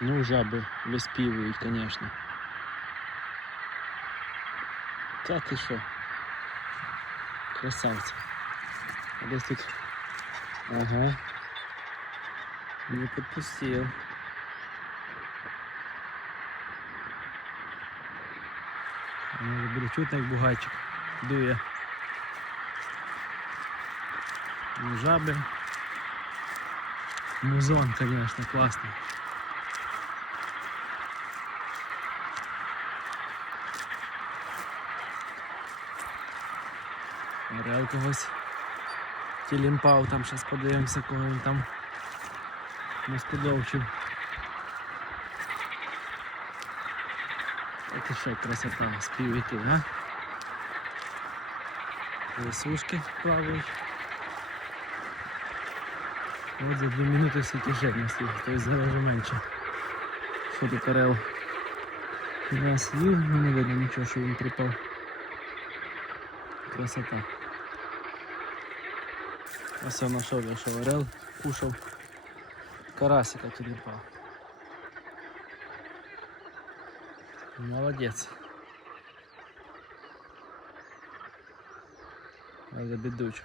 Ну, жаби виспівують, звісно. Та ти що? Красавці. А десь тут. Ага. Не підпустив. Ну, Буде чути, як бугайчик дує. Ну, Жаби. Музон, конечно, классный. Орел когось тілімпав, там зараз подивимося, кого він там не сподовчив. Це ще красота, співвіти, а? Лисушки плавають. От за 2 минути все всі кишені слів, тобто зараз менше. Що тут орел? Нас їв, ну не видно нічого, що він припав. Красота. Ось знайшов, я що орел кушав. Карасика впав. Молодець. Але бідуча.